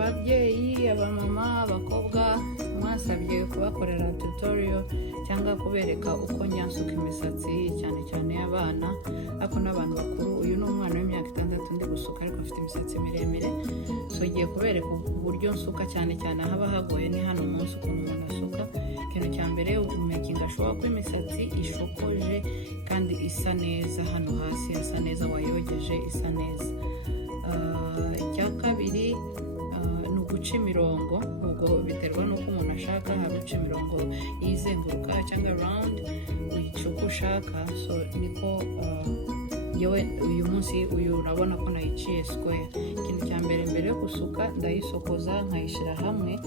ababyeyi, abamama, abakobwa mwasabye kubakorera tutorial cyangwa kubereka uko nsuka imisatsi cyane cyane y'abana, ariko n'abantu bakuru. Uyu ni umwana w'imyaka 6 ndi gusuka ariko afite imisatsi miremire, so ngiye kubereka uburyo nsuka cyane cyane haba hagoye ni hano munsi ukuntu umuntu asuka. Ikintu cya mbere umakinga sure ko imisatsi ishokoje kandi isa neza, hano hasi hasa neza, wayogeje isa neza. Icya kabiri ni uguca imirongo, ubwo biterwa n'uko umuntu ashaka. Hari uca imirongo yizenguruka cyangwa round, uyica uko ushaka. So niko yewe uyu munsi uyu urabona ko nayiciye square. Ikintu cya mbere yo gusuka ndayisokoza nkayishyira hamwe,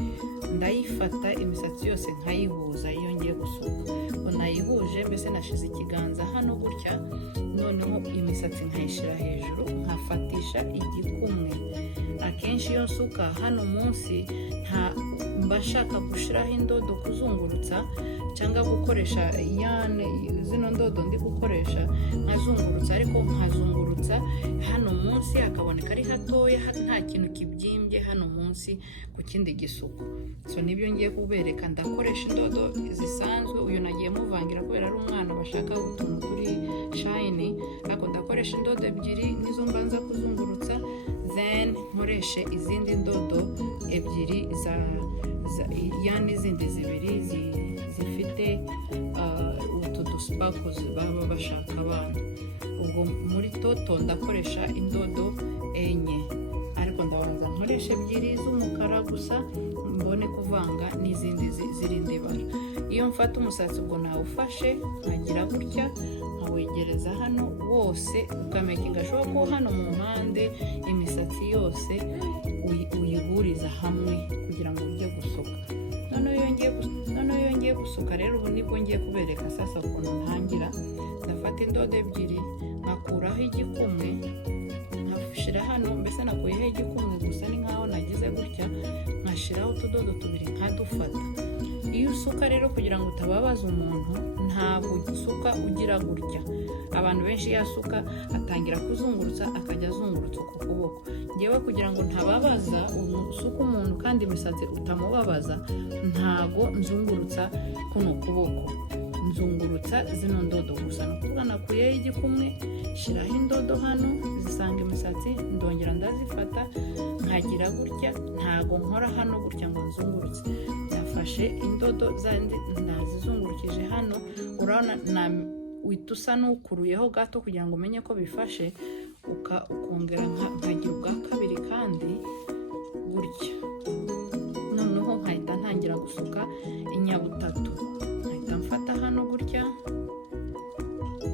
ndayifata imisatsi yose nkayihuza iyo ngiye gusuka. Nayihuje mbese nashize ikiganza hano gutya, noneho imisatsi nkayishyira hejuru nkafatisha igikumwe. Akenshi iyo nsuka hano munsi mba nshaka gushyiraho indodo kuzungurutsa cyangwa gukoresha zino ndodo ndi gukoresha nkazungurutsa, ariko nkazungurutsa hano munsi hakaboneka ari hatoya, nta kintu kibyimbye hano munsi ku kindi gisuko. So nibyo ngiye kubereka. Ndakoresha indodo zisanzwe, uyu nagiye muvangira kubera ari umwana bashaka utuntu turi shiny, ariko ndakoresha indodo ebyiri nizo mbanza kuzungurutsa, then nkoreshe izindi ndodo ebyiri n'izindi zibiri zifite utu dusparkles baba bashaka abana. Ubwo muri toto ndakoresha indodo enye, ariko ndabanza nkoresha ebyiri z'umukara gusa mbone kuvanga n'izindi zirindi bara. Iyo mfata umusatsi ubwo nawufashe nkagira gutya nkawegereza hano wose, ukamakinga sure ko hano mu mpande imisatsi yose uyihuriza hamwe kugira ngo ujye gusuka. Noneho iyo ngiye gusuka rero, ubu nibwo ngiye kubereka sasa ukuntu ntangira. Ndafata indodo ebyiri nkakuraho igikumwe nkashyira hano, mbese nakuyeho igikumwe gusa ni nkaho nagize gutya, nkashyiraho utudodo tubiri nkadufata. Iyo usuka rero kugira ngo utababaza umuntu, ntabwo usuka ugira gutya. Abantu benshi yasuka atangira kuzungurutsa, akajya azungurutsa ku kuboko. Ngewe kugira ngo ntababaza usuka umuntu kandi imisatsi utamubabaza, ntago nzungurutsa kuno kuboko, nzungurutsa zino ndodo gusa. Ni ukuvuga nakuyeho igikumwe, shyiraho indodo hano zisanga imisatsi, ndongera ndazifata nkagira gutya, ntago nkora hano gutya ngo nzungurutse. Nafashe indodo zandi ndazizungurukije hano, urabona uhita usa n'ukuruyeho gato kugira ngo umenye ko bifashe, ukongera nkagira ubwa kabiri kandi gutya. Noneho nkahita ntangira gusuka inyabutatu, nkahita mfata hano gutya.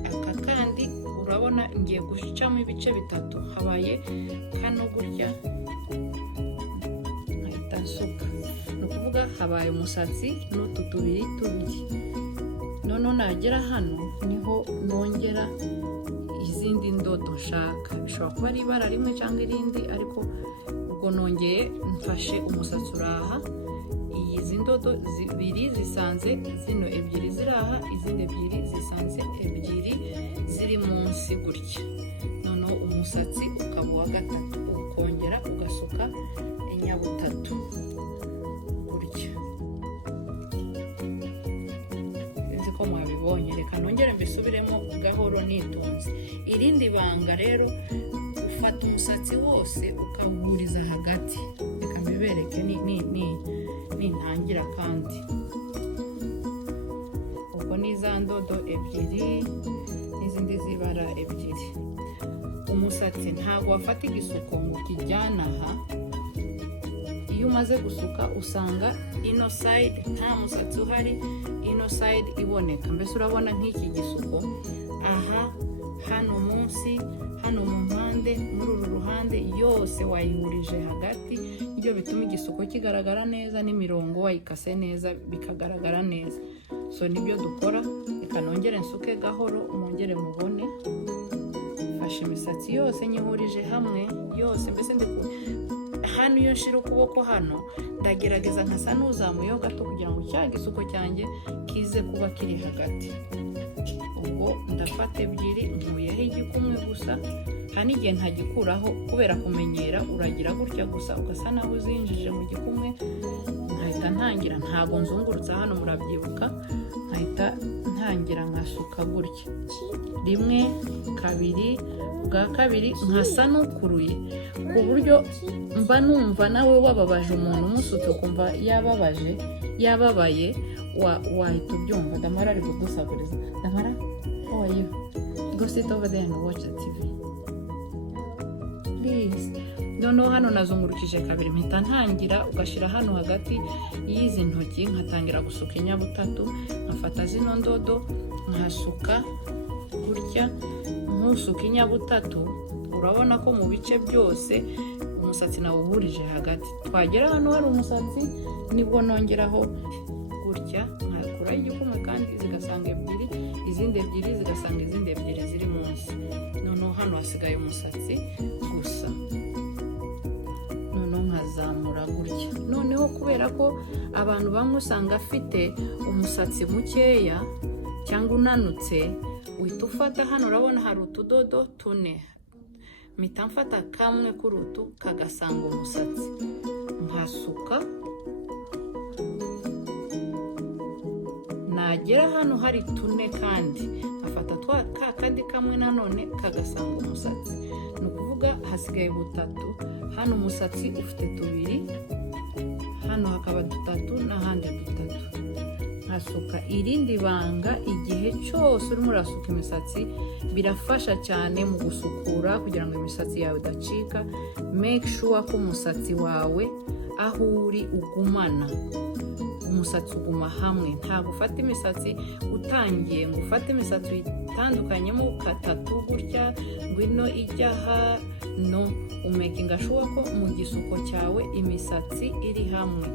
Aka kandi urabona ngiye gucamo ibice bitatu, habaye hano gutya, nkahita nsuka. Ni ukuvuga habaye umusatsi n'utu tubiri. Noneho nagera hano niho nongera izindi ndodo nshaka. Bishobora kuba ari ibara rimwe cyangwa irindi, ariko ubwo nongeye mfashe umusatsi uraha, izi ndodo zibiri zisanze zino ebyiri ziraha, izindi ebyiri zisanze ebyiri ziri munsi gutya. Noneho umusatsi ukaba uwa gatatu, ukongera ugasuka inyabutatu gutya. Ko mwabibonye, reka nongere mbisubiremo gahoro nitonze. Irindi banga rero, ufata umusatsi wose ukawuhuriza hagati. Reka mbibereke nintangira kandi. Ubwo ni za ndodo ebyiri n'izindi zibara ebyiri. Umusatsi ntabwo wafata igisuko ngo ukijyana aha. Iyo umaze gusuka usanga ino side nta musatsi uhari, ino side iboneka. Mbese urabona nk'iki gisuko aha, hano munsi, hano mu mpande, muri uru ruhande yose wayihurije hagati. Ibyo bituma igisuko kigaragara neza, n'imirongo wayikase neza bikagaragara neza. So nibyo dukora. Reka nongere nsuke gahoro mwongere mubone. Fashe imisatsi yose nyihurije hamwe yose, mbese hano iyo nshira ukuboko hano ndagerageza nkasa n'uzamuyeho gato kugira ngo cya gisuko cyanjye kize kuba kiri hagati. ubwo ndafata ebyiri nkuyeho igikumwe gusa, hari n'igihe ntagikuraho kubera kumenyera, uragira gutya gusa ugasa naho uzinjije mu gikumwe, nkahita ntangira, ntago nzungurutsa hano murabyibuka, nkahita ntangira nkasuka gutya, rimwe kabiri, bwa kabiri nkasa n'ukuruye, ku buryo mba numva nawe wababaje umuntu umusutse ukumva yababaye, wahita ubyumva. Damara ari kudusabiriza. Damara, how are you? Go sit over there and watch the TV. Please. Noneho hano nazungurukije kabiri, mpita ntangira, ugashyira hano hagati y'izi ntoki, nkatangira gusuka inyabutatu, nkafata zino ndodo, nkasuka gutya, nkusuka inyabutatu. Urabona ko mu bice byose umusatsi nawuhurije hagati. Twagera hano hari umusatsi, nibwo nongeraho gutya, nkakuraho igikumwe kandi zigasanga ebyiri, izindi ebyiri zigasanga izindi ebyiri ziri munsi. Noneho hano hasigaye umusatsi gusa, noneho nkazamura gutya. Noneho kubera ko abantu bamwe usanga afite umusatsi mukeya cyangwa unanutse, uhita ufata hano, urabona hari utudodo tune, mpita mfata kamwe k'urutu kagasanga umusatsi, nkasuka, nagera hano hari tune kandi nkafata kandi kamwe nanone kagasanga umusatsi. Ni ukuvuga hasigaye butatu, hano umusatsi ufite tubiri, hano hakaba dutatu n'ahandi dutatu. Nkasuka. Irindi banga, igihe cyose urimo urasuka imisatsi, birafasha cyane mu gusukura kugira ngo imisatsi yawe idacika. Make sure ko umusatsi wawe aho uri ugumana, umusatsi uguma hamwe. Ntabwo ufata imisatsi utangiye ngo ufate imisatsi itandukanyemo katatu gutya ngo ino ijya hano. Umakinga sure ko mu gisuko cyawe imisatsi iri hamwe.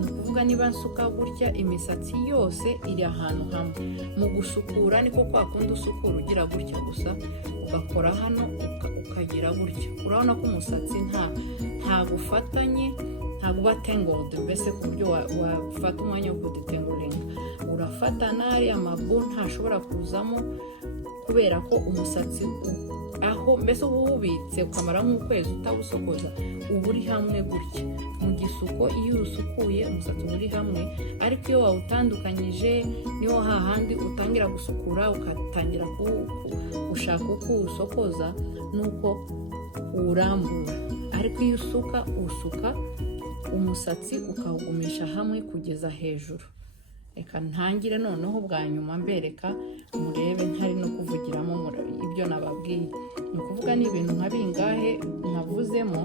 Ni ukuvuga niba nsuka gutya imisatsi yose iri ahantu hamwe. Mu gusukura niko kwa kundi usukura ugira gutya gusa, ugakora hano ukagira gutya. Urabona ko umusatsi ntabwo ufatanye, ntabwo uba tangled, mbese ku buryo wafata umwanya wo kudetangulinga. Urafatana, ariya mabu ntashobora kuzamo kubera ko umusatsi aho mbese uba uwubitse ukamara nk'ukwezi utawusokoza, uba uri hamwe gutya. Mu gisuko iyo usukuye umusatsi uba uri hamwe, ariko iyo wawutandukanyije niho hahandi utangira gusukura, ugatangira gushaka uko uwusokoza nuko uwurambura. Ariko iyo usuka umusatsi ukawugumisha hamwe kugeza hejuru. Reka ntangire noneho bwa nyuma mbereka, murebe ntari no kuvugiramo ibyo nababwiye. Ni ukuvuga ni ibintu nka bingahe navuzemo.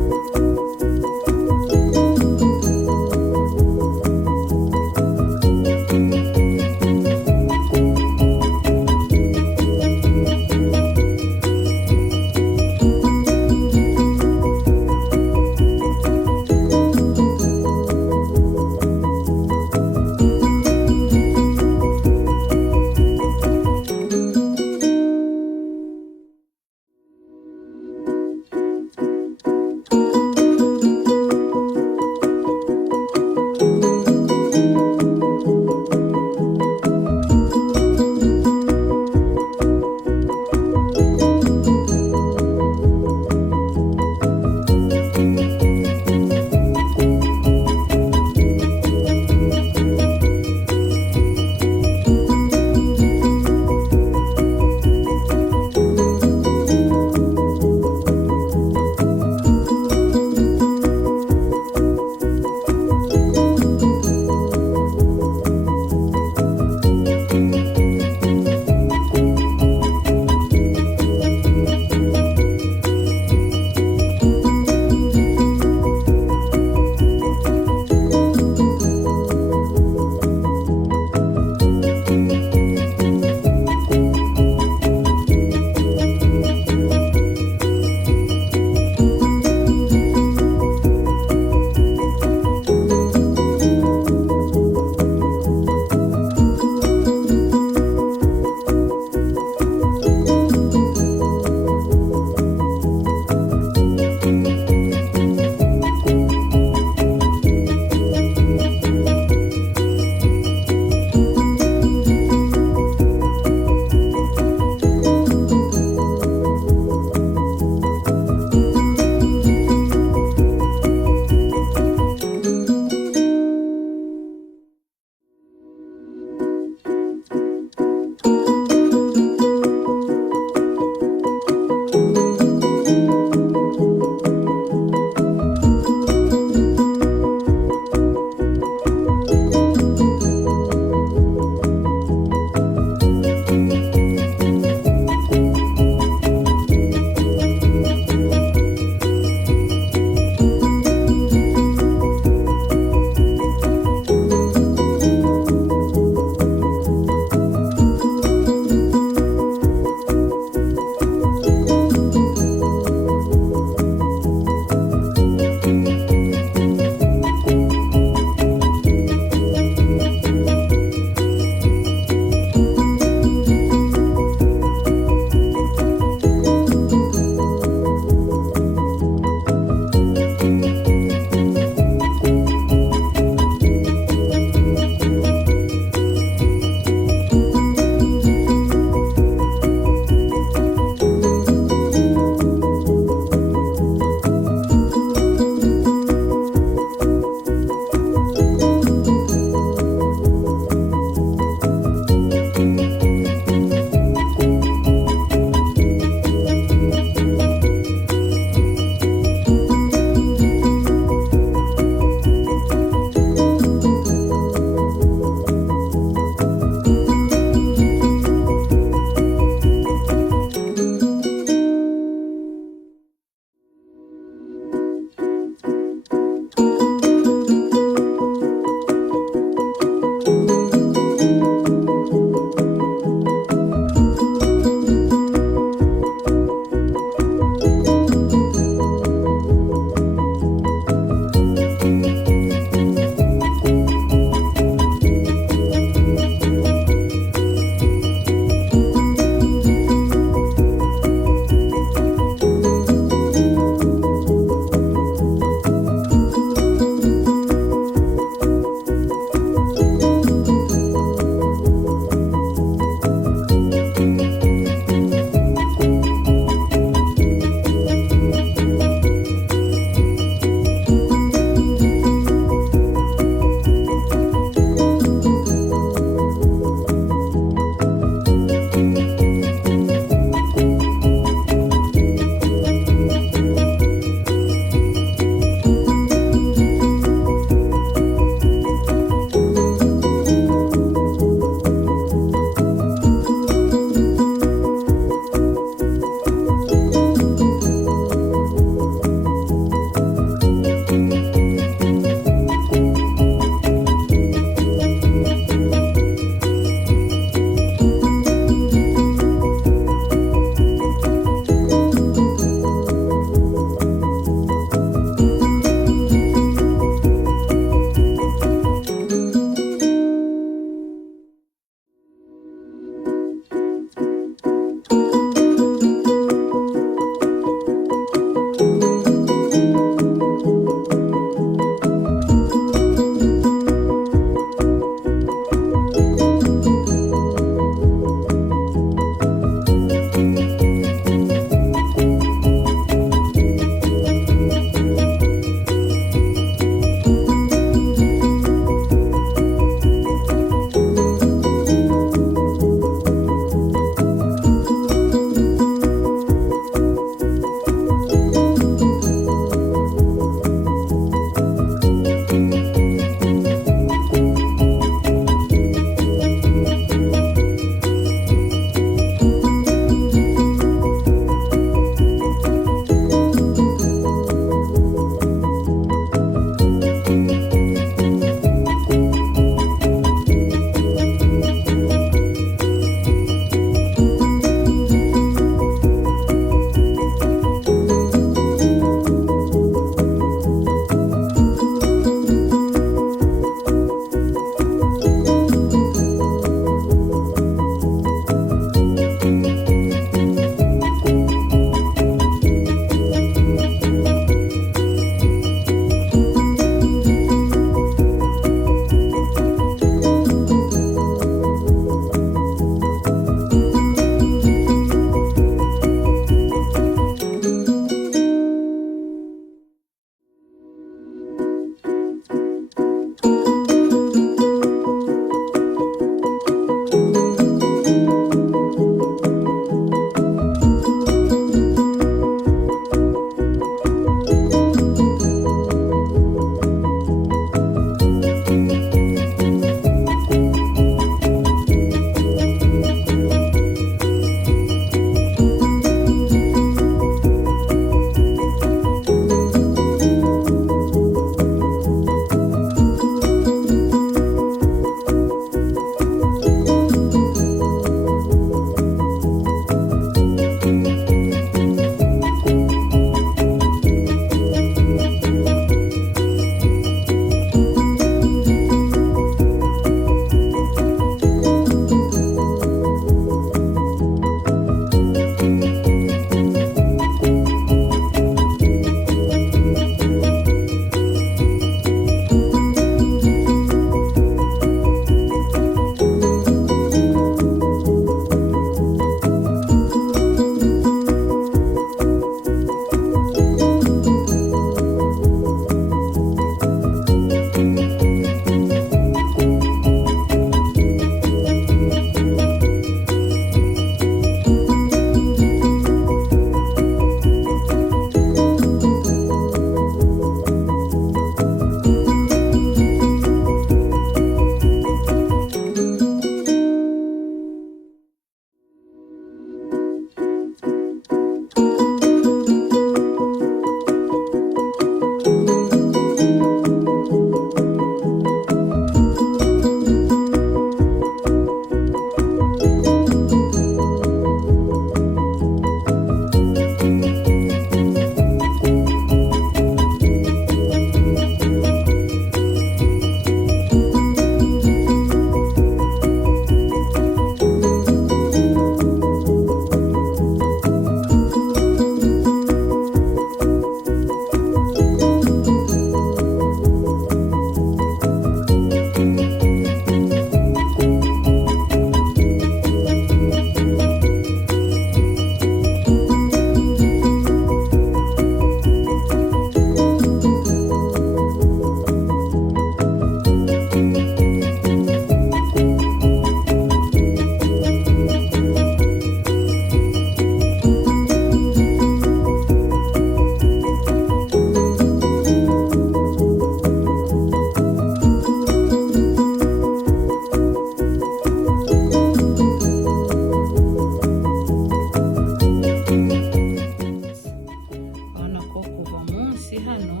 munsi hano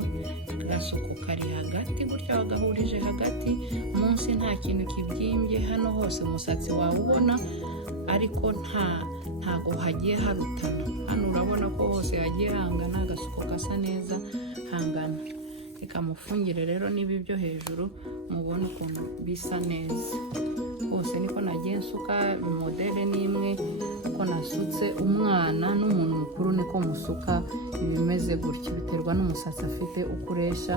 gasuko kari hagati gutya wagahurije hagati, munsi nta kintu kibyimbye, hano hose umusatsi wawubona ariko ntago hagiye harutana. Hano urabona ko hose hagiye hangana, agasuko gasa neza hangana. Reka mufungire rero niba ibyo hejuru mubona ukuntu bisa neza. Hose niko nagiye nsuka, modele n'imwe uko nasutse umwana n'umuntu mukuru niko musuka ibimeze gutya, biterwa n'umusatsi afite uko uresha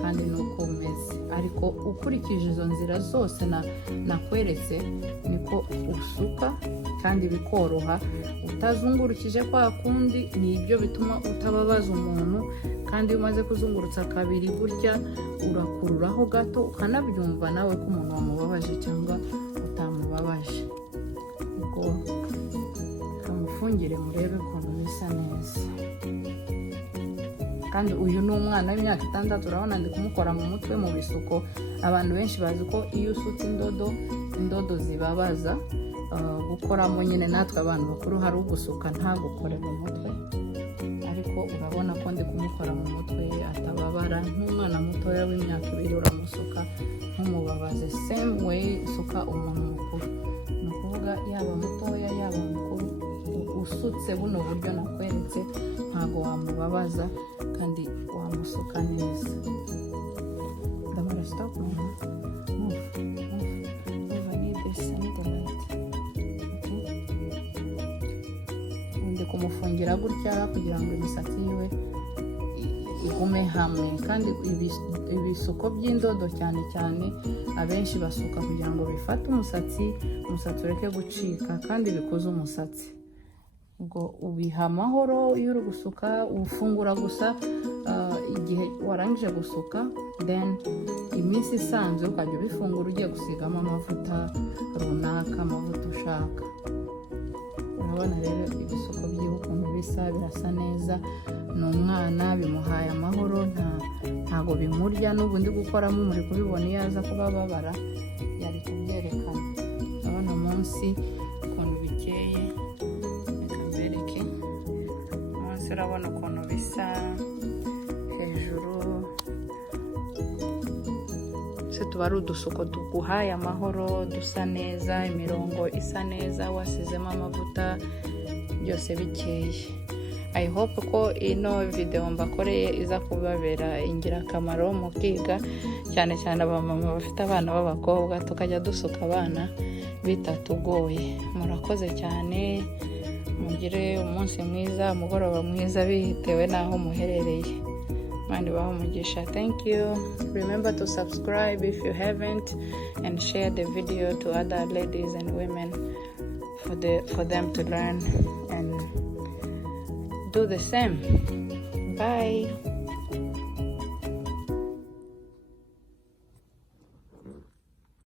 kandi nuko umeze. Ariko ukurikije izo nzira zose nakweretse niko usuka kandi bikoroha, utazungurukije kwa kundi. Ni ibyo bituma utababaza umuntu, kandi iyo umaze kuzungurutsa kabiri gutya urakururaho gato ukanabyumva nawe ko umuntu wamubabaje cyangwa utamubabaje. ubwo kamufungire murebe ukuntu bisa neza. Kandi uyu ni umwana w'imyaka 6, urabona ndi kumukora mu mutwe mu bisuko. Abantu benshi bazi ko iyo usutse indodo zibabaza gukoramo. Nyine natwe abantu bakuru hari ugusuka ntagukore mu mutwe, ariko urabona ko ndi kumukora mu mutwe atababara. Nk'umwana mutoya w'imyaka 2 uramusuka ntumubabaze. Same way usuka umuntu mukuru, ni ukuvuga yaba mutoya yaba mukuru, usutse buno buryo nakweretse ntago wamubabaza kandi wamusuka neza. Ndabona stop move. I need this center light. Ndi kumufungira gutya kugira ngo imisatsi yiwe igume hamwe. Kandi ibisuko by'indodo cyane cyane abenshi basuka kugira ngo bifate umusatsi ureke gucika kandi bikoze umusatsi. Ubwo ubiha amahoro iyo uri gusuka, ufungura gusa igihe warangije gusuka, then iminsi isanzwe ukajya ubifungura ugiye gusigamo amavuta runaka, amavuta ushaka. Urabona rero ibisuko byiwe ukuntu bisa, birasa neza. Ni umwana, bimuhaye amahoro, ntago bimurya. N'ubu ndi gukoramo muri kubibona, iyo aza kuba babara yari kubyerekana. Urabona munsi ukuntu bikeye, reka mbereke munsi. Urabona ukuntu bisa hejuru. Se tuba ari udusuko tuguhaye amahoro, dusa neza, imirongo isa neza, wasizemo amavuta, byose bikeye. I hope ko ino video mbakoreye iza kubabera ingirakamaro mu kwiga, cyane cyane abamama bafite abana b'abakobwa, tukajya dusuka abana bitatugoye. Murakoze cyane, mugire umunsi mwiza, umugoroba mwiza, bitewe n'aho muherereye. Mani baho umugisha. Thank you. Remember to subscribe if you haven't, and share the video to other ladies and women for them to learn and do the same. Bye.